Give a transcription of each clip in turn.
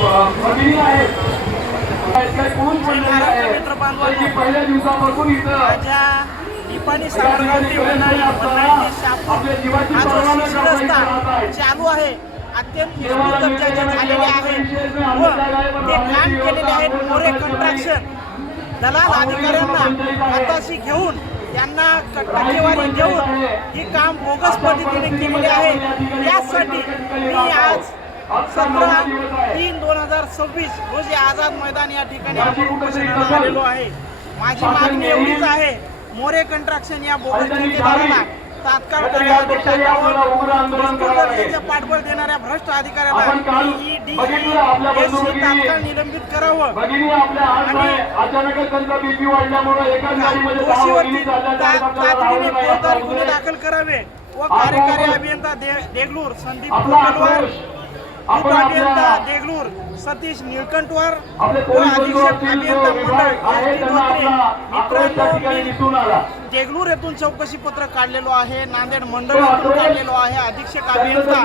भगिनी आहेत पुरुष मंडळी आहेत पहिल्या दिवसापासून इथं निपाणी साबरमती आपल्या जीवाची पर्वा न करता चालू आहे। अत्यंत निष्ठुर दर्जाचे झालेले आहे व ते काम केलेले आहेत। मोरे कंस्ट्रक्शन दलाल अधिकाऱ्यांना हाताशी घेऊन त्यांना टक्केवारी देऊन ही काम बोगस पद्धतीने केलेले आहे। यासाठी मी आज 17/3/2026 रोजी आझाद मैदान या ठिकाणी उपोषणाला आलेलो आहे। माझी मागणी एवढीच आहे, मोरे कंस्ट्रक्शन या बोगस ठेकेदाराला तात्काळ पाठबळ देणाऱ्या भ्रष्ट अधिकाऱ्याला ED तात्काळ निलंबित करावं आणि दोषीवरती तातडीने फौजदारी गुन्हे दाखल करावे व कार्यकारी अभियंता देगलूर संदीप कोपेलवार, उपअभियंता देगलूर सतीश निळकंठवार व अधीक्षक अभियंता मंडळ देगलूर येथून चौकशी पत्र काढलेलो आहे। नांदेड मंडळ येथून काढलेलो आहे। अधीक्षक अभियंता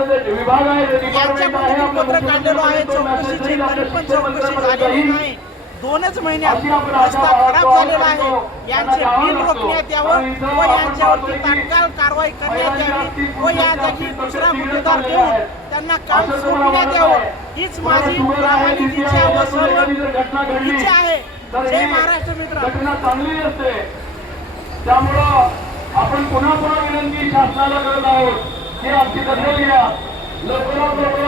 यांच्याकडून पत्र काढलेलो आहे चौकशीची, तरी पण चौकशी झालेली नाही। 2च महिन्यात रस्ता खराब झालेला आहे। यांचे बिल रोखण्यात यावं व यांच्यावरती तात्काळ कारवाई करण्यात यावी व या जागी दुसरा गुन्हेगार देऊन त्यांना काम सोपविण्यात यावं हीच माझी प्रामाणिक इच्छा व सर्व इच्छा आहे। जय महाराष्ट्र मित्र। घटना चांगली असते त्यामुळं आपण पुन्हा विनंती शासनाला करत आहोत की आमची दखल घ्या लवकरात लवकर